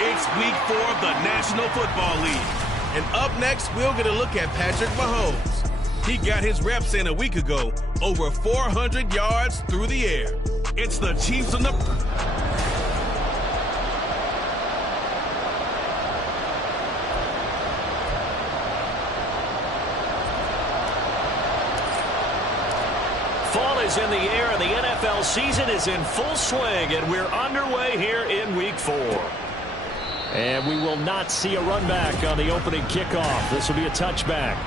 It's week 4 of the National Football League. And up next, we'll get a look at Patrick Mahomes. He got his reps in a week ago, over 400 yards through the air. It's the Chiefs on the... Fall is in the air, and the NFL season is in full swing, and we're underway here in Week 4. And we will not see a run back on the opening kickoff. This will be a touchback.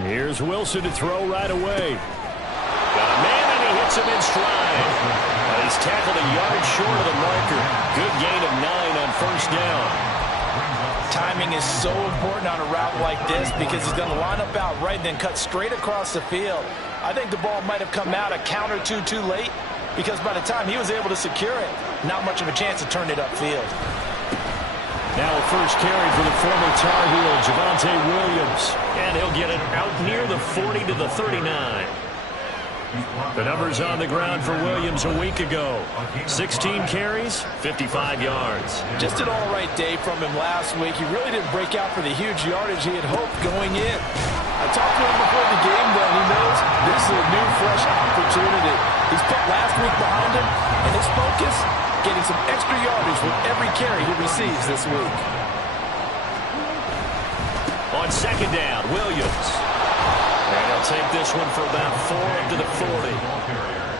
Here's Wilson to throw right away. Got a man, and he hits him in stride. He's tackled a yard short of the marker. Good gain of 9 on first down. Timing is so important on a route like this because he's going to line up out right and then cut straight across the field. I think the ball might have come out a count or two too late because by the time he was able to secure it, not much of a chance to turn it upfield. Now a first carry for the former Tar Heel, Javonte Williams. And he'll get it out near the 40 to the 39. The numbers on the ground for Williams a week ago. 16 carries, 55 yards. Just an all-right day from him last week. He really didn't break out for the huge yardage he had hoped going in. I talked to him before the game, though, and he knows this is a new, fresh opportunity. He's put last week behind him, and his focus, getting some extra yardage with every carry he receives this week. On second down, Williams. And he'll take this one for about 4 up to the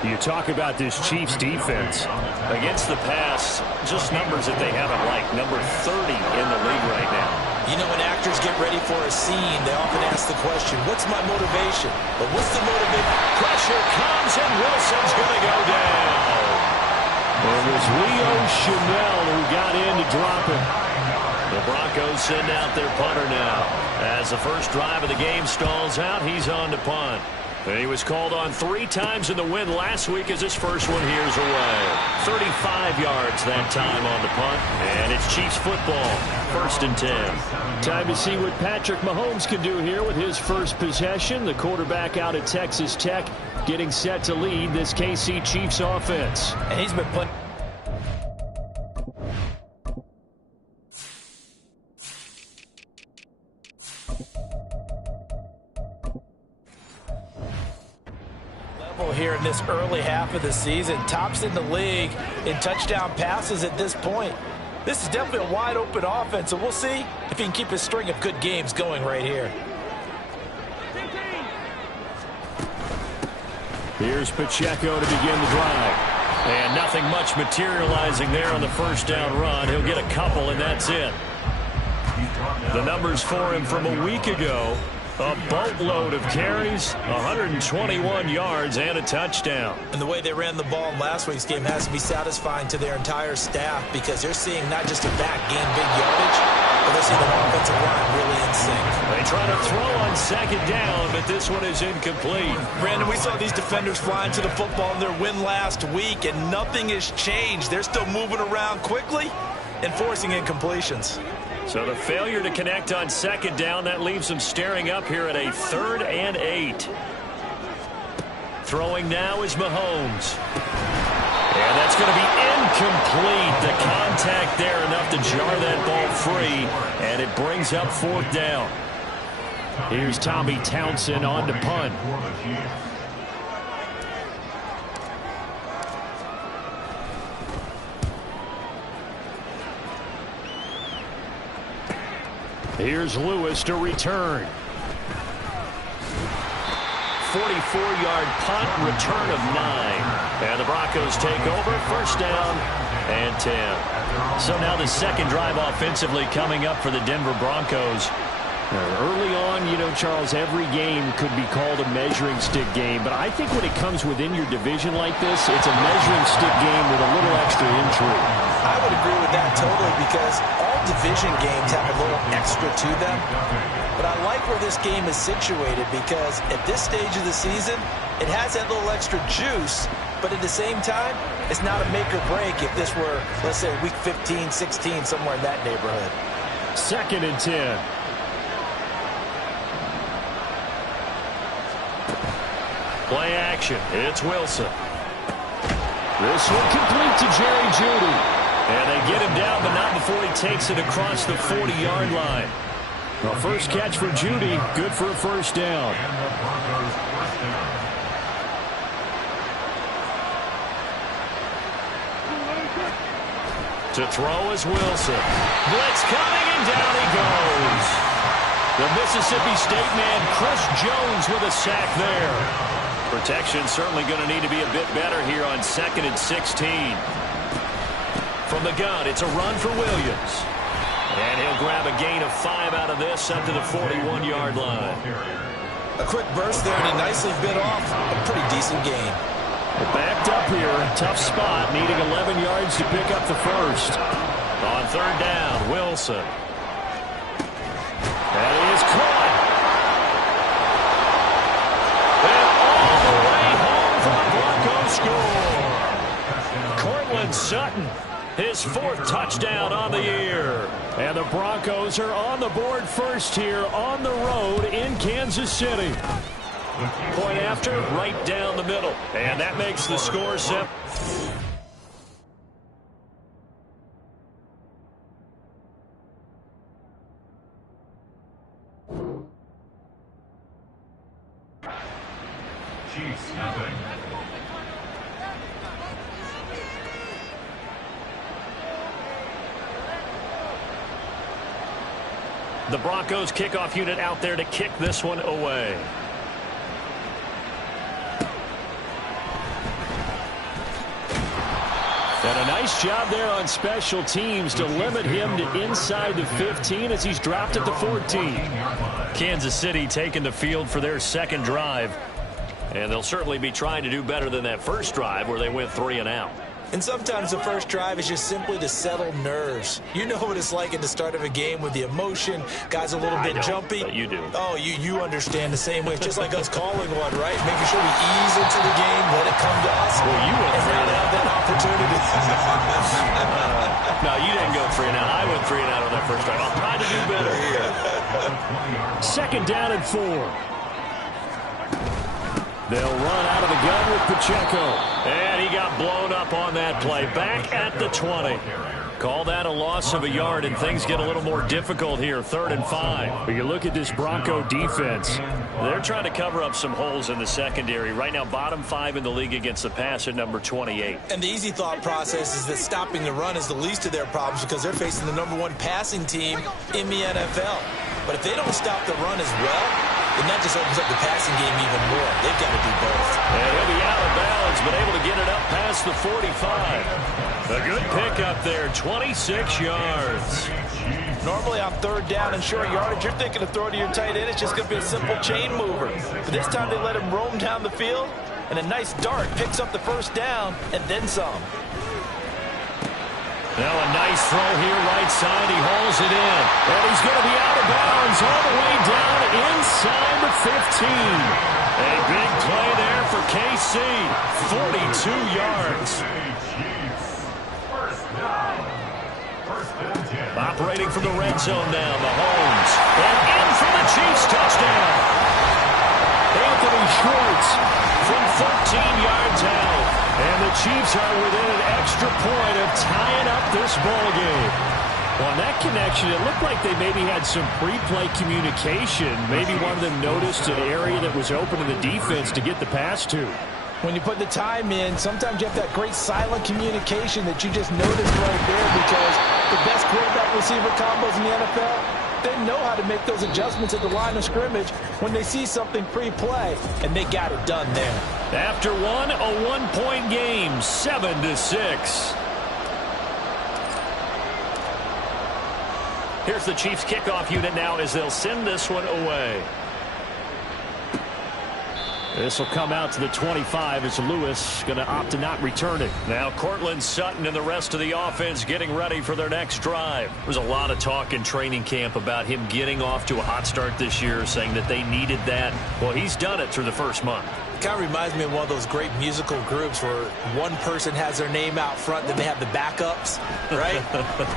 40. You talk about this Chiefs defense. Against the pass, just numbers that they haven't liked. Number 30 in the league right now. You know, when actors get ready for a scene, they often ask the question, what's my motivation? But what's the motivation? Pressure comes, and Wilson's going to go down. It was Leo Chanel who got in to drop him. The Broncos send out their punter now. As the first drive of the game stalls out, he's on to punt. And he was called on 3 times in the win last week as his first one here's away. 35 yards that time on the punt. And it's Chiefs football. 1st and 10. Time to see what Patrick Mahomes can do here with his first possession. The quarterback out at Texas Tech getting set to lead this KC Chiefs offense. And he's been put. Here in this early half of the season, tops in the league in touchdown passes at this point. This is definitely a wide open offense, and we'll see if he can keep his string of good games going right here. Here's Pacheco to begin the drive. And nothing much materializing there on the first down run. He'll get a couple, and that's it. The numbers for him from a week ago. A boatload of carries, 121 yards, and a touchdown. And the way they ran the ball in last week's game has to be satisfying to their entire staff because they're seeing not just a back gain big yardage, but they're seeing an offensive line really in sync. They try to throw on second down, but this one is incomplete. Brandon, we saw these defenders flying to the football in their win last week, and nothing has changed. They're still moving around quickly and forcing incompletions. So the failure to connect on second down, that leaves them staring up here at a 3rd and 8. Throwing now is Mahomes. And that's going to be incomplete. The contact there enough to jar that ball free, and it brings up 4th down. Here's Tommy Townsend on to punt. Here's Lewis to return. 44-yard punt, return of 9. And the Broncos take over, 1st down and 10. So now the second drive offensively coming up for the Denver Broncos. Early on, you know, Charles, every game could be called a measuring stick game. But I think when it comes within your division like this, it's a measuring stick game with a little extra intrigue. I would agree with that totally because all division games have a little extra to them. But I like where this game is situated because at this stage of the season, it has that little extra juice. But at the same time, it's not a make or break if this were, let's say, week 15, 16, somewhere in that neighborhood. 2nd and 10. Play action. It's Wilson. This one complete to Jerry Jeudy. And they get him down, but not before he takes it across the 40-yard line. The first catch for Jeudy, good for a 1st down. To throw is Wilson. Blitz coming, and down he goes. The Mississippi State man, Chris Jones, with a sack there. Protection certainly going to need to be a bit better here on 2nd and 16. From the gun, it's a run for Williams. And he'll grab a gain of 5 out of this up to the 41-yard line. A quick burst there, and he nicely bit off a pretty decent gain. Backed up here, tough spot, needing 11 yards to pick up the first. On 3rd down, Wilson. That is caught. And all the way home for the Broncos score. Cortland Sutton, his 4th touchdown on the year. And the Broncos are on the board first here on the road in Kansas City. Point after, right down the middle. And that makes the score 7. Chiefs, nothing. The Broncos kickoff unit out there to kick this one away. And a nice job there on special teams to limit him to inside the 15 as he's dropped at the 14. Kansas City taking the field for their second drive. And they'll certainly be trying to do better than that first drive where they went 3 and out. And sometimes the first drive is just simply to settle nerves. You know what it's like at the start of a game with the emotion. Guys a little bit jumpy. But you do. Oh, you understand the same way. It's just like us calling one, right? Making sure we ease into the game, let it come to us. Well, you went and now they have that opportunity. No, you didn't go 3 and out. I went 3 and out on that first drive. I'll try to do better here. 2nd down and 4. They'll run out of the gun with Pacheco. And he got blown up on that play. Back at the 20. Call that a loss of a yard, and things get a little more difficult here. 3rd and 5. But you look at this Bronco defense. They're trying to cover up some holes in the secondary. Right now, bottom 5 in the league against the pass at number 28. And the easy thought process is that stopping the run is the least of their problems because they're facing the #1 passing team in the NFL. But if they don't stop the run as well, then that just opens up the passing game even more. They've got to do both. And he'll be out of bounds, but able to get it up past the 45. A good pickup there, 26 yards. Normally on third down and short yardage, you're thinking of throwing to your tight end. It's just going to be a simple chain mover. But this time they let him roam down the field, and a nice dart picks up the first down and then some. Now a nice throw here, right side. He hauls it in. And he's going to be out of bounds all the way down inside the 15. A big play there for KC. 42 yards. Operating from the red zone now, Mahomes. And in for the Chiefs touchdown. Anthony Schwartz from 13 yards out. And the Chiefs are within an extra point of tying up this ball game. On that connection, it looked like they maybe had some pre-play communication. Maybe one of them noticed an area that was open to the defense to get the pass to. When you put the time in, sometimes you have that great silent communication that you just noticed right there, because the best quarterback-receiver combos in the NFL, they know how to make those adjustments at the line of scrimmage when they see something pre-play, and they got it done there. After one, a one-point game, 7-6. Here's the Chiefs kickoff unit now as they'll send this one away. This will come out to the 25 as Lewis going to opt to not return it. Now Cortland Sutton and the rest of the offense getting ready for their next drive. There's a lot of talk in training camp about him getting off to a hot start this year, saying that they needed that. Well, he's done it through the first month. Kind of reminds me of one of those great musical groups where one person has their name out front, then they have the backups, right?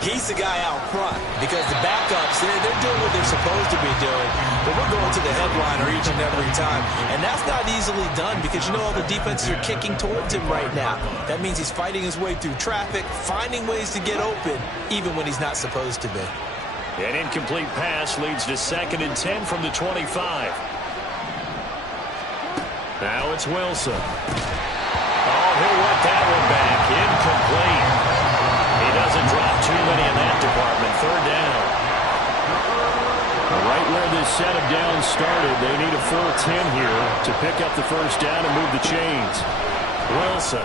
He's the guy out front because the backups, they're doing what they're supposed to be doing, but we're going to the headliner each and every time. And that's not easily done because, you know, all the defenses are kicking towards him right now. That means he's fighting his way through traffic, finding ways to get open, even when he's not supposed to be. An incomplete pass leads to 2nd and 10 from the 25. Now it's Wilson. Oh, he'll let that one back. Incomplete. He doesn't drop too many in that department. 3rd down. Right where this set of downs started, they need a full 10 here to pick up the first down and move the chains. Wilson.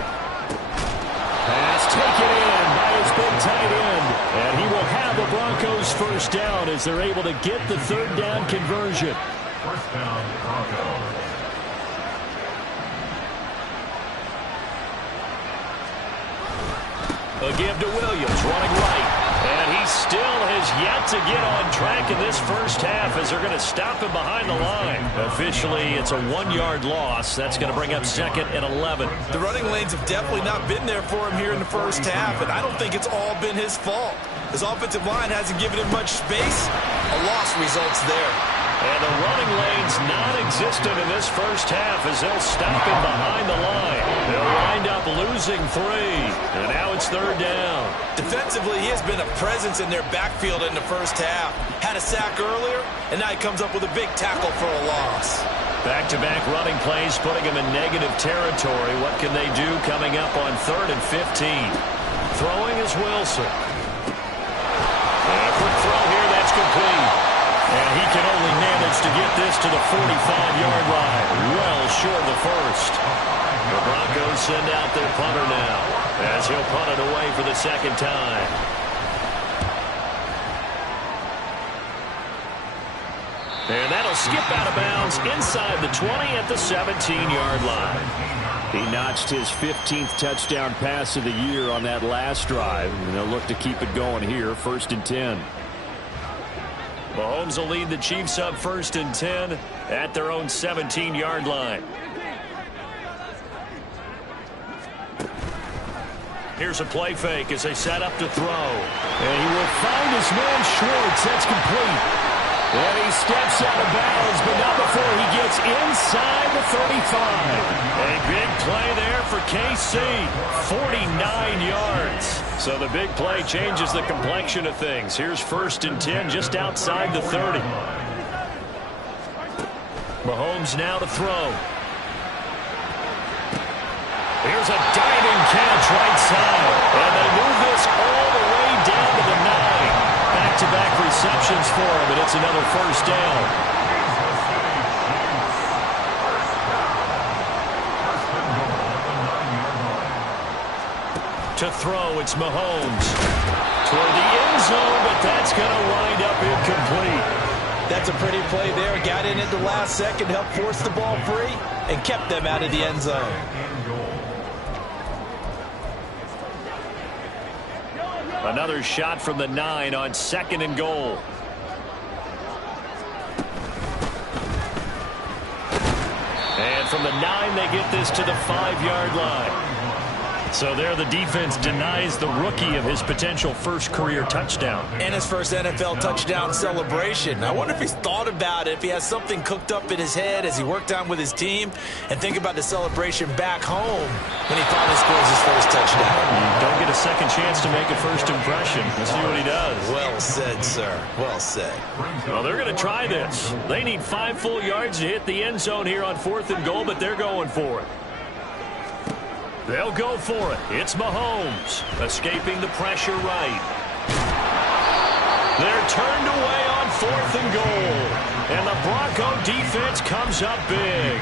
Pass taken in by his big tight end. And he will have the Broncos first down as they're able to get the 3rd down conversion. First down, Broncos. A give to Williams, running right. And he still has yet to get on track in this first half as they're going to stop him behind the line. Officially, it's a 1-yard loss. That's going to bring up 2nd and 11. The running lanes have definitely not been there for him here in the first half, and I don't think it's all been his fault. His offensive line hasn't given him much space. A loss results there. And the running lane's non-existent in this first half as they'll stop him behind the line. They'll wind up losing 3. And now it's 3rd down. Defensively, he has been a presence in their backfield in the first half. Had a sack earlier, and now he comes up with a big tackle for a loss. Back-to-back running plays putting him in negative territory. What can they do coming up on 3rd and 15? Throwing is Wilson. And a quick throw here, that's complete. And he can only manage to get this to the 45-yard line. Well short of the first. The Broncos send out their punter now as he'll punt it away for the 2nd time. And that'll skip out of bounds inside the 20 at the 17-yard line. He notched his 15th touchdown pass of the year on that last drive. And they'll look to keep it going here, 1st and 10. Mahomes will lead the Chiefs up 1st and 10 at their own 17-yard line. Here's a play fake as they set up to throw. And he will find his man Schwartz. That's complete. And he steps out of bounds, but not before he gets inside the 35. A big play there for KC. 49 yards. So the big play changes the complexion of things. Here's 1st and 10 just outside the 30. Mahomes now to throw. Here's a diving catch right side. And they move this all the way down to the 9. Back-to-back receptions for him, and it's another first down. To throw, it's Mahomes. Toward the end zone, but that's going to wind up incomplete. That's a pretty play there. Got in at the last second, helped force the ball free, and kept them out of the end zone. Another shot from the 9 on 2nd and goal. And from the 9, they get this to the 5-yard line. So there the defense denies the rookie of his potential first career touchdown. And his first NFL touchdown celebration. I wonder if he's thought about it, if he has something cooked up in his head as he worked on with his team, and think about the celebration back home when he finally scores his first touchdown. You don't get a second chance to make a first impression. Let's see what he does. Well said, sir. Well said. Well, they're going to try this. They need 5 full yards to hit the end zone here on 4th and goal, but they're going for it. They'll go for it. It's Mahomes, escaping the pressure right. They're turned away on 4th and goal. And the Bronco defense comes up big.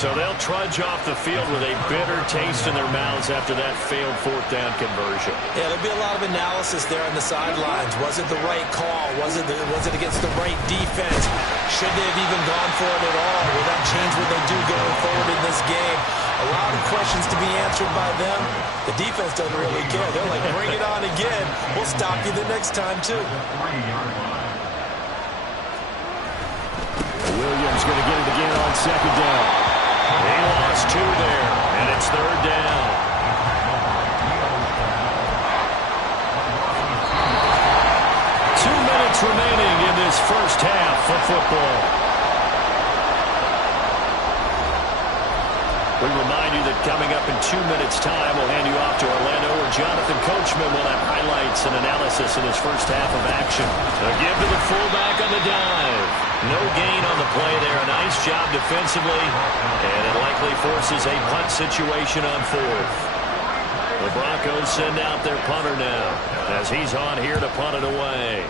So they'll trudge off the field with a bitter taste in their mouths after that failed 4th down conversion. Yeah, there'll be a lot of analysis there on the sidelines. Was it the right call? Was it against the right defense? Should they have even gone for it at all? Will that change what they do going forward in this game? A lot of questions to be answered by them. The defense doesn't really care. They're like, bring it on again. We'll stop you the next time, too. Williams going to get it again on 2nd down. They lost 2 there, and it's 3rd down. Remaining in this first half of football. We remind you that coming up in 2 minutes' time, we'll hand you off to Orlando, where Jonathan Coachman will have highlights and analysis in his first half of action. A give to the fullback on the dive. No gain on the play there. A nice job defensively, and it likely forces a punt situation on 4th. The Broncos send out their punter now, as he's on here to punt it away.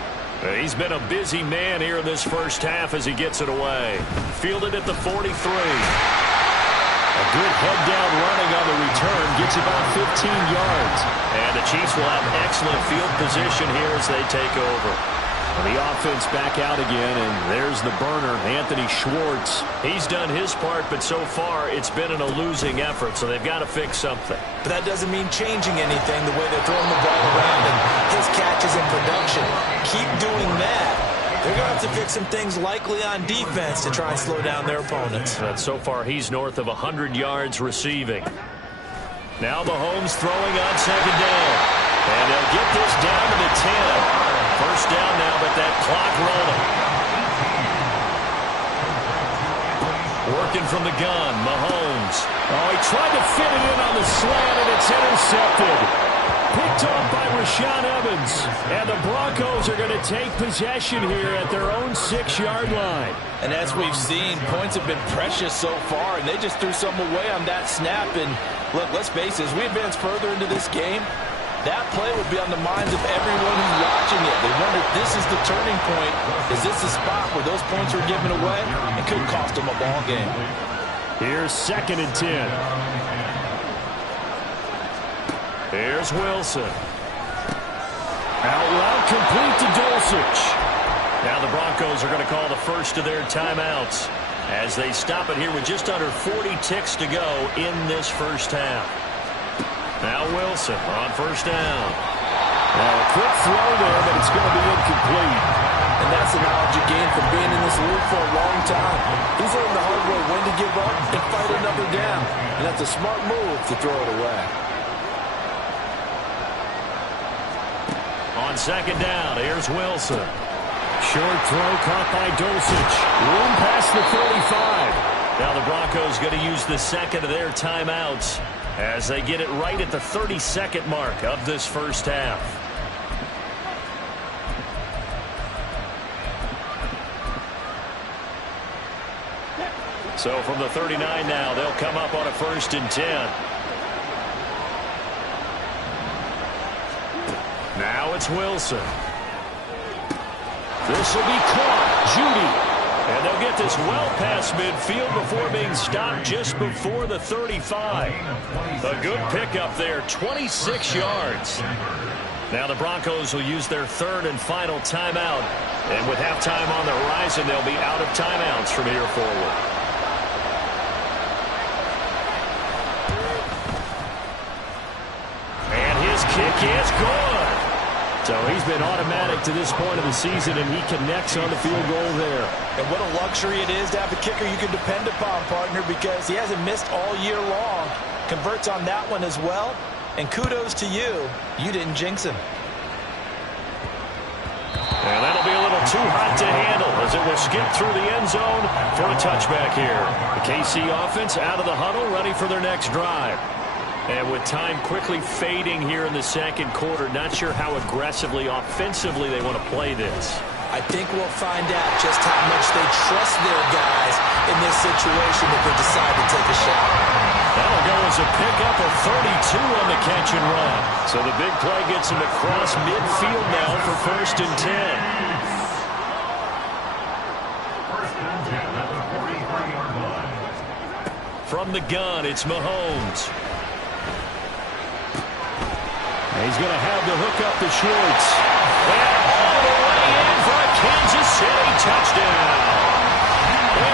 He's been a busy man here in this first half as he gets it away. Fielded at the 43. A good head-down running on the return gets about 15 yards. And the Chiefs will have excellent field position here as they take over. And the offense back out again, and there's the burner, Anthony Schwartz. He's done his part, but so far it's been in a losing effort, so they've got to fix something. But that doesn't mean changing anything, the way they're throwing the ball around and his catches and production. Keep doing that. They're going to have to fix some things likely on defense to try and slow down their opponents. And so far he's north of 100 yards receiving. Now Mahomes throwing on 2nd down. And they'll get this down to the 10. First down now, but that clock rolling. Working from the gun, Mahomes. Oh, he tried to fit it in on the slant, and it's intercepted. Picked off by Rashaan Evans. And the Broncos are going to take possession here at their own 6-yard line. And as we've seen, points have been precious so far, and they just threw some away on that snap. And look, let's face it, as we advance further into this game, that play would be on the minds of everyone who's watching it. They wonder if this is the turning point. Is this the spot where those points are given away? It could cost them a ball game. Here's 2nd and 10. Here's Wilson. Out route complete to Dulcich. Now the Broncos are going to call the first of their timeouts as they stop it here with just under 40 ticks to go in this first half. Now Wilson on first down. A quick throw there, but it's going to be incomplete. And that's the knowledge you gain from being in this league for a long time. He's learned the hard way when to give up and fight another down. And that's a smart move to throw it away. On 2nd down, here's Wilson. Short throw caught by Dulcich. Room past the 35. Now the Broncos going to use the second of their timeouts as they get it right at the 32nd mark of this first half. So from the 39 now, they'll come up on a 1st and 10. Now it's Wilson. This will be caught. Judy. And they'll get this well past midfield before being stopped just before the 35. A good pickup there, 26 yards. Now the Broncos will use their third and final timeout. And with halftime on the horizon, they'll be out of timeouts from here forward. And his kick is good. So he's been automatic to this point of the season, and he connects on the field goal there. And what a luxury it is to have a kicker you can depend upon, partner, because he hasn't missed all year long. Converts on that one as well. And kudos to you. You didn't jinx him. And that'll be a little too hot to handle as it will skip through the end zone for a touchback here. The KC offense out of the huddle, ready for their next drive. And with time quickly fading here in the second quarter, not sure how aggressively, offensively they want to play this. I think we'll find out just how much they trust their guys in this situation if they decide to take a shot. That'll go as a pickup of 32 on the catch and run. So the big play gets him across midfield now for 1st and 10. From the gun, it's Mahomes. He's going to have the hook up to Schwartz. And all the way in for a Kansas City touchdown.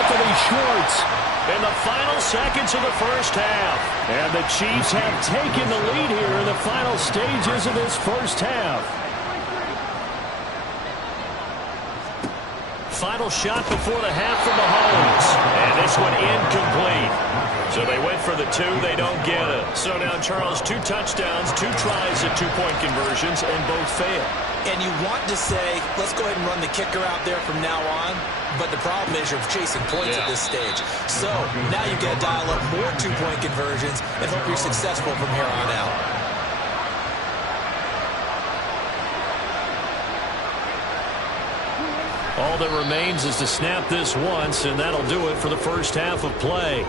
Anthony Schwartz in the final seconds of the first half. And the Chiefs have taken the lead here in the final stages of this first half. Final shot before the half from Mahomes. And this one incomplete. So they went for the 2, they don't get it. So now, Charles, 2 touchdowns, 2 tries at 2-point conversions, and both fail. And you want to say, let's go ahead and run the kicker out there from now on. But the problem is you're chasing points at this stage. So now you've got to dial up more 2-point conversions and hope you're successful from here on out. All that remains is to snap this once, and that'll do it for the first half of play.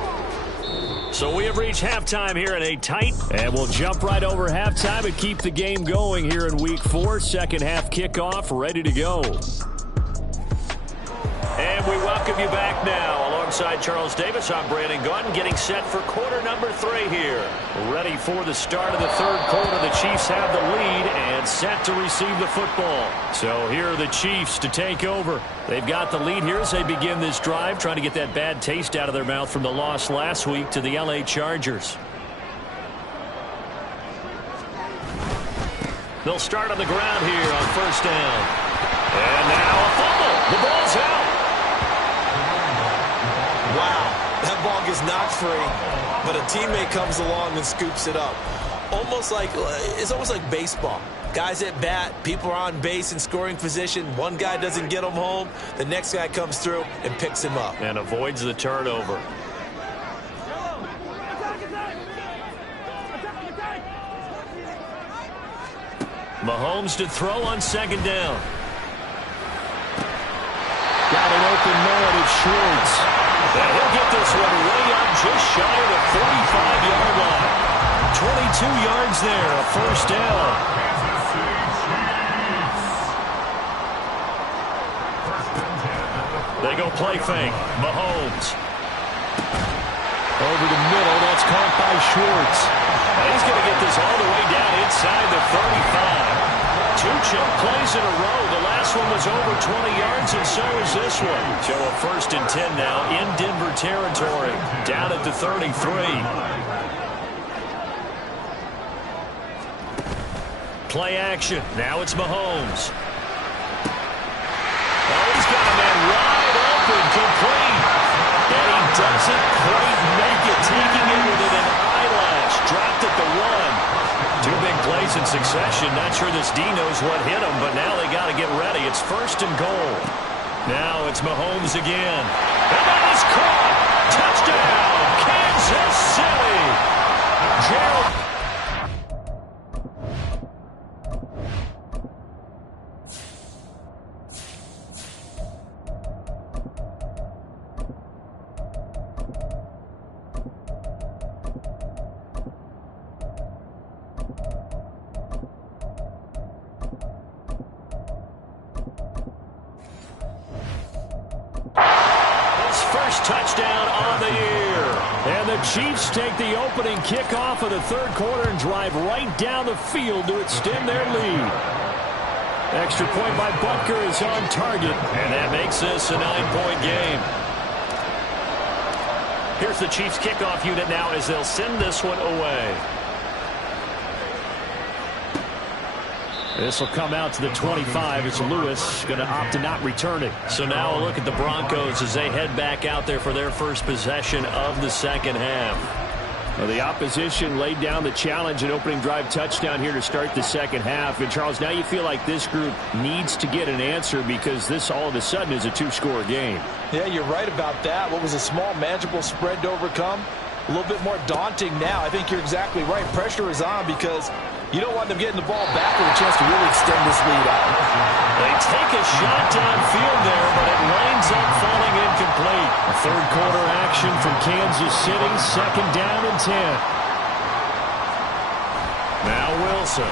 So we have reached halftime here in a tight, and we'll jump right over halftime and keep the game going here in Week 4. Second half kickoff, ready to go. And we welcome you back now. Alongside Charles Davis, I'm Brandon Gunn, getting set for quarter number 3 here. Ready for the start of the third quarter. The Chiefs have the lead and set to receive the football. So here are the Chiefs to take over. They've got the lead here as they begin this drive, trying to get that bad taste out of their mouth from the loss last week to the LA Chargers. They'll start on the ground here on first down. And now a fumble. The ball's out. Wow, that ball gets knocked free, but a teammate comes along and scoops it up. It's almost like baseball. Guys at bat, people are on base in scoring position. One guy doesn't get him home. The next guy comes through and picks him up. And avoids the turnover. Mahomes to throw on second down. Got an open man at Schwartz. And he'll get this one way up just shy of the 45-yard line. 22 yards there, a first down. They go play fake. Mahomes. Over the middle, that's caught by Schwartz. And he's going to get this all the way down inside the 35. 2 chip plays in a row. The last one was over 20 yards, and so is this one. So a 1st and 10 now in Denver territory, down at the 33. Play action. Now it's Mahomes. Oh, he's got a man wide open, complete. And he doesn't quite make it, taking it within an eyelash. Dropped at the 1. 2 big plays in succession. Not sure this D knows what hit him, but now they got to get ready. It's 1st and goal. Now it's Mahomes again. And that is caught. Touchdown, Kansas City. Gerald. first touchdown on the year. And the Chiefs take the opening kickoff of the third quarter and drive right down the field to extend their lead. Extra point by Butker is on target. And that makes this a 9-point game. Here's the Chiefs kickoff unit now as they'll send this one away. This will come out to the 25. It's Lewis going to opt to not return it. So now a look at the Broncos as they head back out there for their first possession of the second half. Well, the opposition laid down the challenge and opening drive touchdown here to start the second half. And, Charles, now you feel like this group needs to get an answer because this all of a sudden is a two-score game. Yeah, you're right about that. What was a small, manageable spread to overcome? A little bit more daunting now. I think you're exactly right. Pressure is on because you don't want them getting the ball back with a chance to really extend this lead out. They take a shot downfield there, but it winds up falling incomplete. A third quarter action from Kansas City, second down and 10. Now Wilson.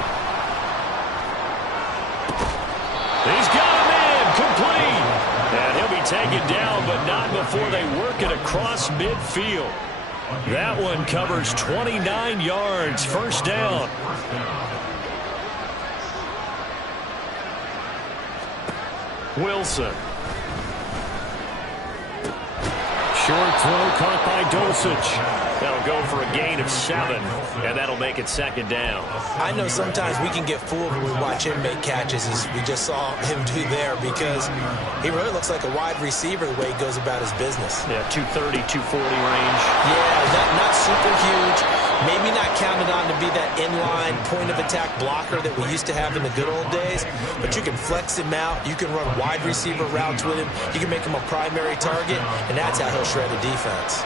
He's got him in, complete. And he'll be taken down, but not before they work it across midfield. That one covers 29 yards, first down. Wilson. Short throw caught by Dulcich. That'll go for a gain of 7, and that'll make it second down. I know sometimes we can get fooled when we watch him make catches, as we just saw him do there, because he really looks like a wide receiver the way he goes about his business. Yeah, 230, 240 range. Yeah, not super huge. Maybe not counted on to be that inline point-of-attack blocker that we used to have in the good old days, but you can flex him out. You can run wide receiver routes with him. You can make him a primary target, and that's how he'll shred a defense.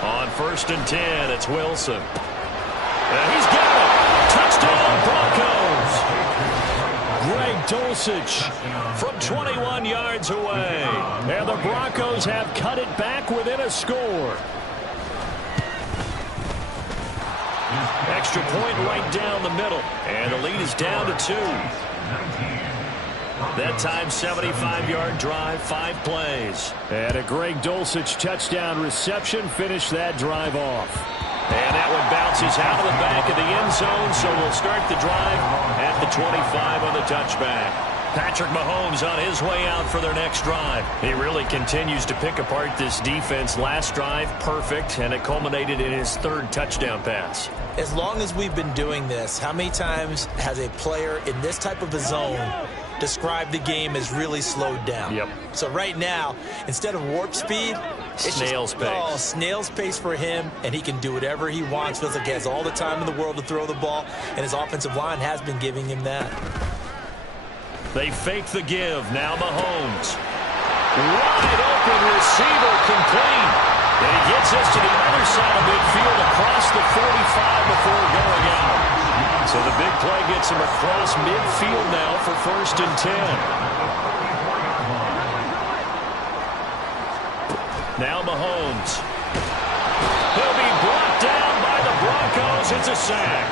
On first and 10, it's Wilson. And he's got it. Touchdown, Broncos. Greg Dulcich From 21 yards away. and the Broncos have cut it back within a score. Extra point right down the middle. And the lead is down to 2. That time, 75-yard drive, 5 plays. And a Greg Dulcich touchdown reception finished that drive off. And that one bounces out of the back of the end zone, so we'll start the drive at the 25 on the touchback. Patrick Mahomes on his way out for their next drive. He really continues to pick apart this defense. Last drive, perfect, and it culminated in his 3rd touchdown pass. As long as we've been doing this, how many times has a player in this type of a zone described the game as really slowed down? Yep. So right now, instead of warp speed, it's snail's pace. Oh, snail's pace for him, and he can do whatever he wants. Feels like he has all the time in the world to throw the ball, and his offensive line has been giving him that. They fake the give. Now Mahomes. Wide open receiver, complete. And he gets us to the other side of midfield across the 45 before going out. So the big play gets him across midfield now for first and 10. Now Mahomes. He'll be brought down by the Broncos. It's a sack.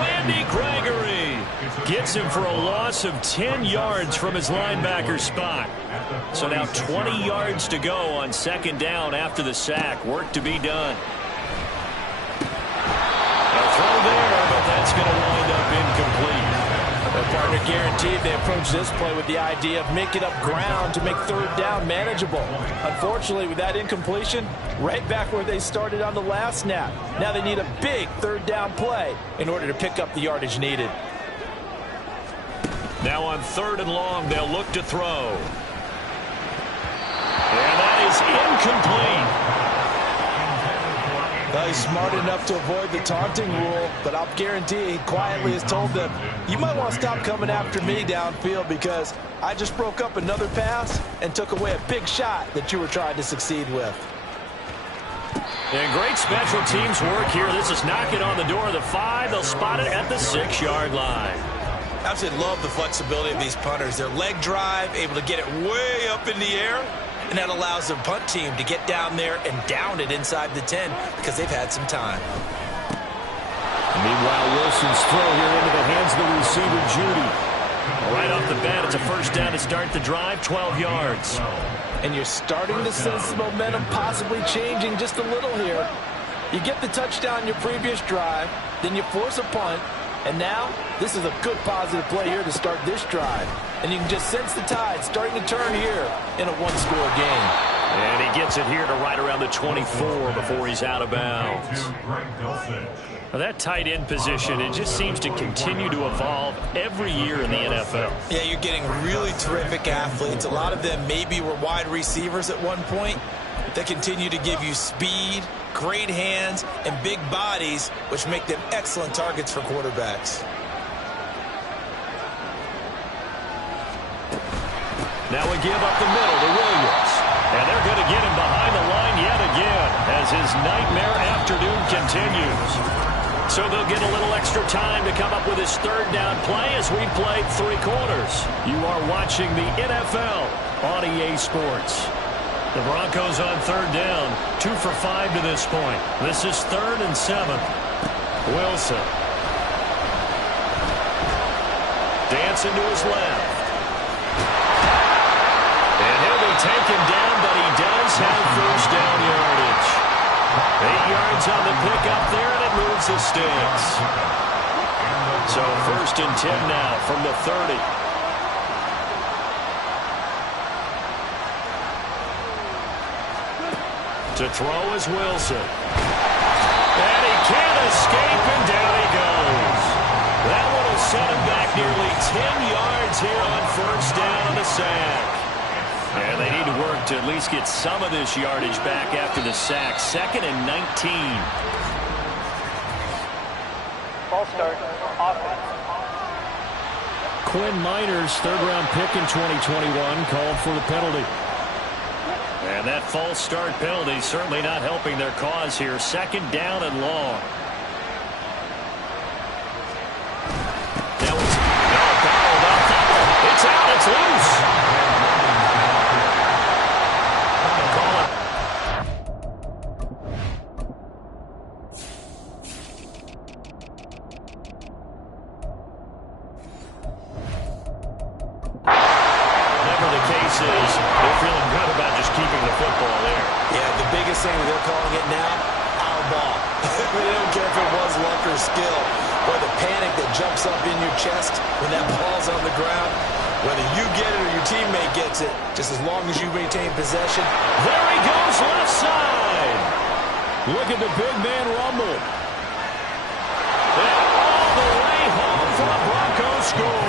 Randy Gregory gets him for a loss of 10 yards from his linebacker spot. So now 20 yards to go on second down after the sack. Work to be done. A throw there, but that's going to wind up incomplete. The partner guaranteed they approach this play with the idea of making up ground to make third down manageable. Unfortunately, with that incompletion, right back where they started on the last snap. Now they need a big third down play in order to pick up the yardage needed. Now on 3rd and long, they'll look to throw. And that is incomplete. Well, he's smart enough to avoid the taunting rule, but I'll guarantee he quietly has told them, you might want to stop coming after me downfield because I just broke up another pass and took away a big shot that you were trying to succeed with. And great special teams work here. This is knocking on the door of the 5. They'll spot it at the 6-yard line. I absolutely love the flexibility of these punters. Their leg drive, able to get it way up in the air, and that allows their punt team to get down there and down it inside the 10 because they've had some time. Meanwhile, Wilson's throw here into the hands of the receiver, Judy. Right off the bat, it's a first down to start the drive, 12 yards. And you're starting to sense the momentum possibly changing just a little here. You get the touchdown in your previous drive, then you force a punt, and now this is a good positive play here to start this drive. And you can just sense the tide starting to turn here in a one-score game. And he gets it here to right around the 24 before he's out of bounds. Now that tight end position, it just seems to continue to evolve every year in the NFL. Yeah, you're getting really terrific athletes. A lot of them maybe were wide receivers at one point. They continue to give you speed, great hands, and big bodies, which make them excellent targets for quarterbacks. Now we give up the middle to Williams. And they're going to get him behind the line yet again as his nightmare afternoon continues. So they'll get a little extra time to come up with his third down play as we played 3 quarters. You are watching the NFL on EA Sports. The Broncos on third down, 2 for 5 to this point. This is 3rd and 7. Wilson. Dancing to his left. And he'll be taken down, but he does have first down yardage. 8 yards on the pickup there, and it moves the sticks. So 1st and 10 now from the 30. To throw is Wilson. And he can't escape, and down he goes. That one will set him back nearly 10 yards here on first down on the sack. And they need to work to at least get some of this yardage back after the sack. 2nd and 19. False start, offense. Quinn Miners, 3rd-round pick in 2021, called for the penalty. And that false start penalty certainly not helping their cause here. 2nd down and long. That was fouled up. It's out. It's loose. Jumps up in your chest when that ball's on the ground. Whether you get it or your teammate gets it, just as long as you maintain possession. There he goes, left side. Look at the big man rumble. And all the way home for a Broncos score.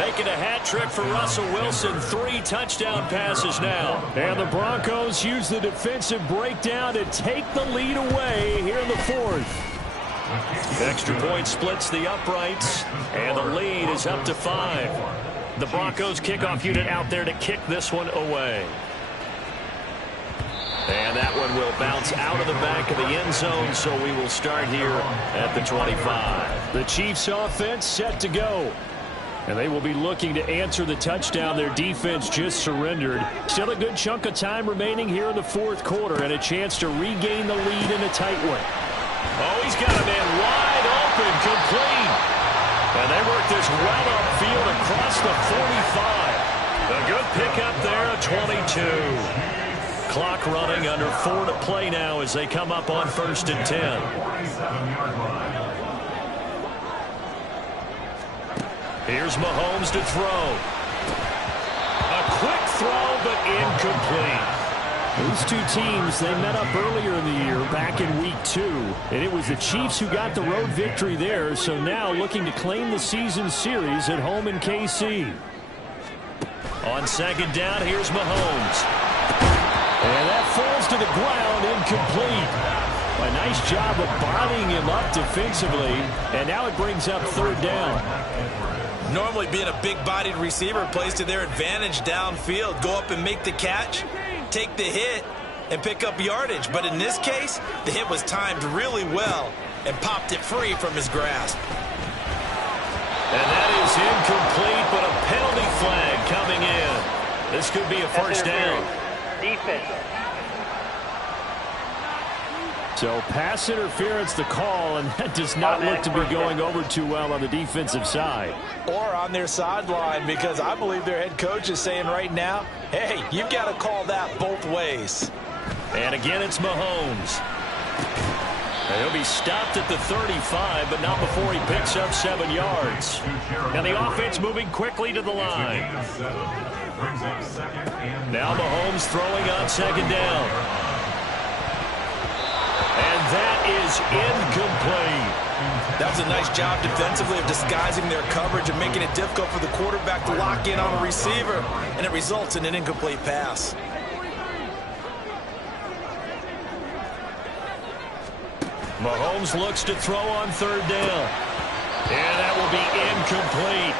Making a hat trick for Russell Wilson. 3 touchdown passes now. And the Broncos use the defensive breakdown to take the lead away here in the 4th. Extra point splits the uprights, and the lead is up to 5. The Broncos kickoff unit out there to kick this one away. And that one will bounce out of the back of the end zone, so we will start here at the 25. The Chiefs offense set to go. And they will be looking to answer the touchdown their defense just surrendered. Still a good chunk of time remaining here in the 4th quarter and a chance to regain the lead in a tight one. Oh, he's got a man wide open, complete. And they work this well upfield across the 45. A good pickup there, a 22. Clock running, under 4 to play now as they come up on 1st and 10. Here's Mahomes to throw. A quick throw, but incomplete. These two teams, they met up earlier in the year, back in Week 2. And it was the Chiefs who got the road victory there, so now looking to claim the season series at home in KC. On 2nd down, here's Mahomes. And that falls to the ground, incomplete. A nice job of bodying him up defensively, and now it brings up 3rd down. Normally being a big-bodied receiver plays to their advantage downfield. Go up and make the catch, take the hit, and pick up yardage. But in this case, the hit was timed really well and popped it free from his grasp. And that is incomplete, but a penalty flag coming in. This could be a first down. Defense. So pass interference the call, and that does not look to be going over too well on the defensive side. Or on their sideline, because I believe their head coach is saying right now, hey, you've got to call that both ways. And again, it's Mahomes. And he'll be stopped at the 35, but not before he picks up 7 yards. And the offense moving quickly to the line. Now Mahomes throwing on 2nd down. And that is incomplete. That was a nice job defensively of disguising their coverage and making it difficult for the quarterback to lock in on a receiver, and it results in an incomplete pass. Mahomes looks to throw on 3rd down. And that will be incomplete.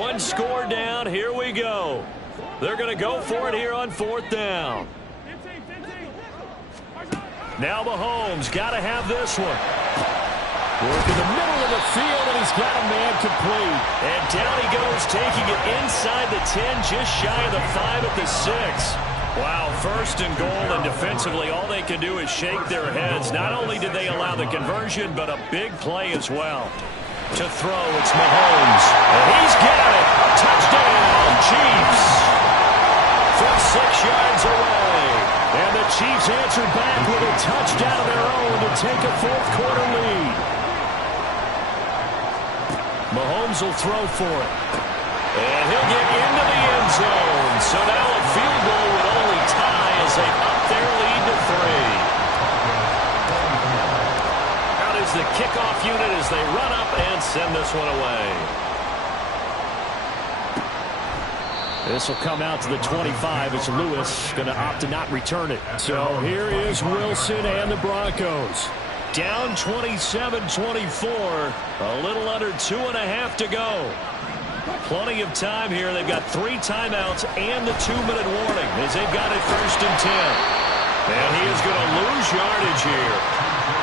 One score down. Here we go. They're going to go for it here on 4th down. Now Mahomes got to have this one. Work in the middle of the field, and he's got a man complete. And down he goes, taking it inside the 10, just shy of the 5 at the 6. Wow, 1st and goal, and defensively all they can do is shake their heads. Not only did they allow the conversion, but a big play as well. To throw, it's Mahomes. And he's got it. Touchdown, Chiefs. From 6 yards away. And the Chiefs answered back with a touchdown of their own to take a 4th quarter lead. Mahomes will throw for it. And he'll get into the end zone. So now a field goal would only tie as they up their lead to 3. Out is the kickoff unit as they run up and send this one away. This will come out to the 25 as Lewis going to opt to not return it. So here is Wilson and the Broncos. Down 27-24. A little under 2.5 to go. Plenty of time here. They've got 3 timeouts and the 2-minute warning as they've got it 1st and 10. And he is going to lose yardage here.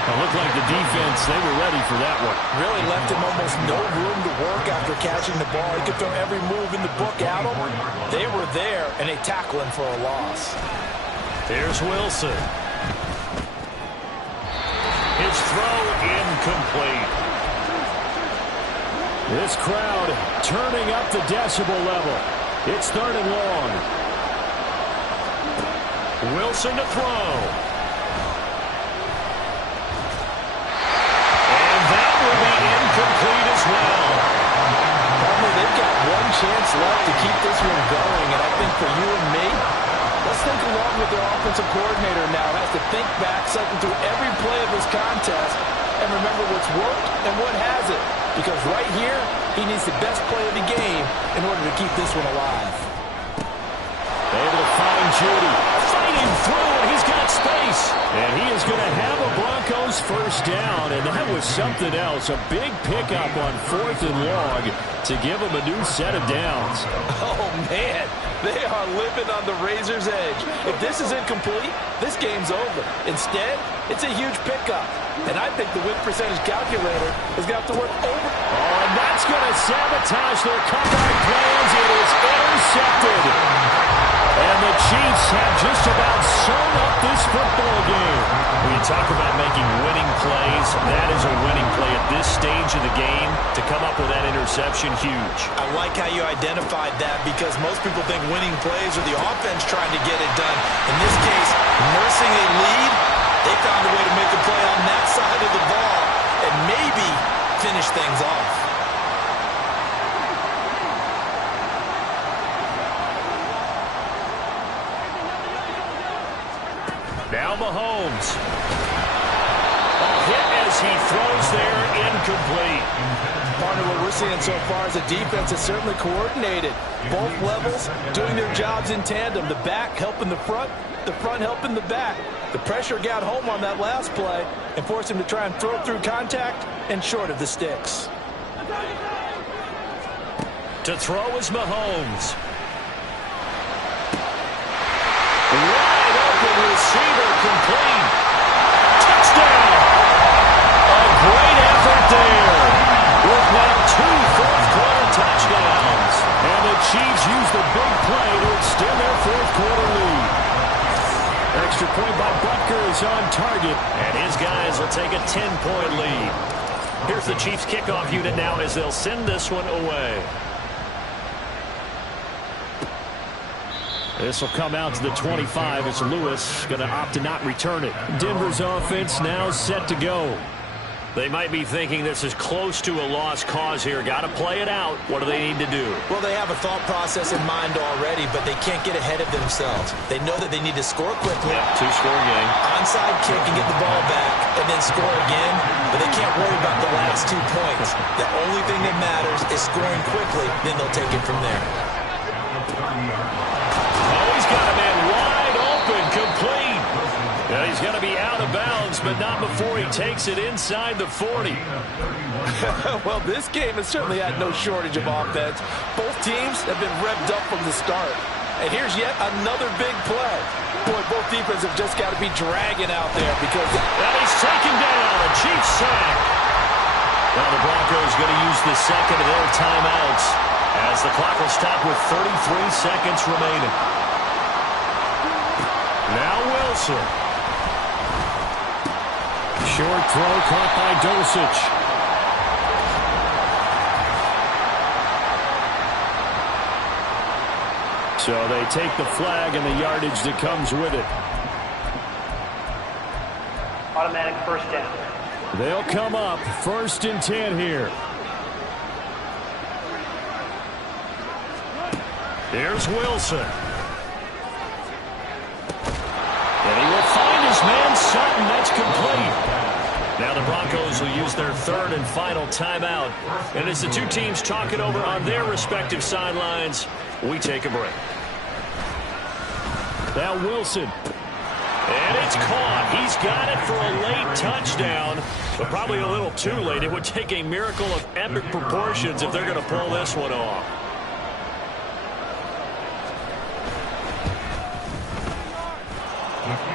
It looked like the defense, they were ready for that one. Really left him almost no room to work after catching the ball. He could throw every move in the book at him. They were there, and they tackle him for a loss. Here's Wilson. His throw incomplete. This crowd turning up the decibel level. It's 3rd and long. Wilson to throw. And that will be incomplete as well. They've got one chance left to keep this one going, and I think for you and me, let's think along with their offensive coordinator now. Has to think back, cycle through every play of this contest, and remember what's worked and what hasn't. Because right here, he needs the best play of the game in order to keep this one alive. Able to find Judy. Fighting through, and he's got space. And he is going to have a Broncos 1st down, and that was something else. A big pickup on 4th and long to give him a new set of downs. Oh, man. They are living on the razor's edge. If this is incomplete, this game's over. Instead, it's a huge pickup. And I think the win percentage calculator is going to have to work over. Oh, and that's going to sabotage their comeback plans. It is intercepted. And the Chiefs have just about sewn up this football game. When you talk about making winning plays, that is a winning play at this stage of the game. To come up with that interception, huge. I like how you identified that because most people think winning plays are the offense trying to get it done. In this case, nursing a lead, they found a way to make a play on that side of the ball and maybe finish things off. Now Mahomes. A hit as he throws there, incomplete. Partner, what we're seeing so far is the defense is certainly coordinated. Both levels doing their jobs in tandem. The back helping the front helping the back. The pressure got home on that last play and forced him to try and throw through contact and short of the sticks. To throw is Mahomes. Receiver complete. Touchdown. A great effort there. With now 2 fourth-quarter touchdowns. Broncos use the big play to extend their fourth-quarter lead. Extra point by Butker is on target. And his guys will take a 10-point lead. Here's the Chiefs kickoff unit now as they'll send this one away. This will come out to the 25 as Lewis going to opt to not return it. Denver's offense now set to go. They might be thinking this is close to a lost cause here. Got to play it out. What do they need to do? Well, they have a thought process in mind already, but they can't get ahead of themselves. They know that they need to score quickly. Yeah, two-score game. Onside kick and get the ball back, and then score again. But they can't worry about the last 2 points. The only thing that matters is scoring quickly. Then they'll take it from there. Oh, he's got a man wide open, complete. Yeah, he's going to be out of bounds, but not before he takes it inside the 40. Well, this game has certainly had no shortage of offense. Both teams have been revved up from the start. And here's yet another big play. Boy, both defenses have just got to be dragging out there because... And he's taken down, a Chiefs sack. Now the Broncos going to use the second of their timeouts as the clock will stop with 33 seconds remaining. Now Wilson. Short throw caught by Dosich. So they take the flag and the yardage that comes with it. Automatic first down. They'll come up 1st and 10 here. Here's Wilson. And he will find his man Sutton. That's complete. Now the Broncos will use their third and final timeout. And as the two teams talk it over on their respective sidelines, we take a break. Now Wilson. And it's caught. He's got it for a late touchdown, but probably a little too late. It would take a miracle of epic proportions if they're going to pull this one off.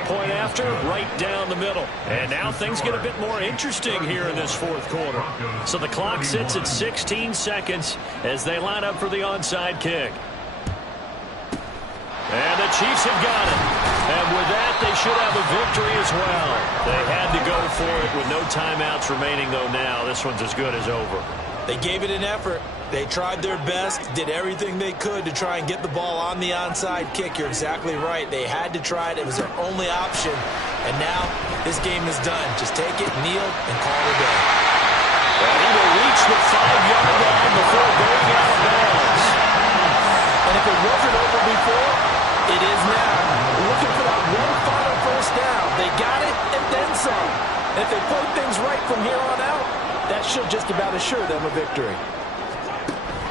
Point after, right down the middle. And now things get a bit more interesting here in this fourth quarter. So the clock sits at 16 seconds as they line up for the onside kick. And the Chiefs have got it. And with that, they should have a victory as well. They had to go for it with no timeouts remaining, though now this one's as good as over. They gave it an effort. They tried their best, did everything they could to try and get the ball on the onside kick. You're exactly right. They had to try it. It was their only option. And now this game is done. Just take it, kneel, and call it a day. And he will reach the 5-yard line before going out of bounds. And if it wasn't over before, it is now. Looking for that one final first down. They got it and then some. And if they play things right from here on out, that should just about assure them a victory.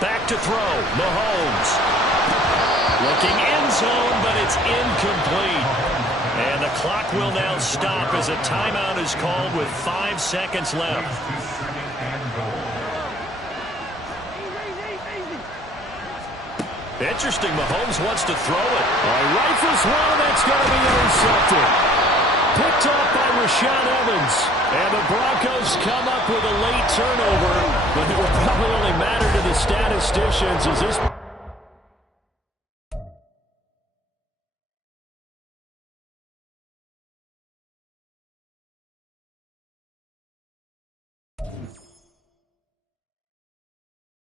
Back to throw, Mahomes. Looking end zone, but it's incomplete. And the clock will now stop as a timeout is called with 5 seconds left. Interesting, Mahomes wants to throw it. Rifles one, that's going to be intercepted. Picked off by Rashaan Evans. And the Broncos come up with a late turnover, but it will probably only matter to the statisticians as this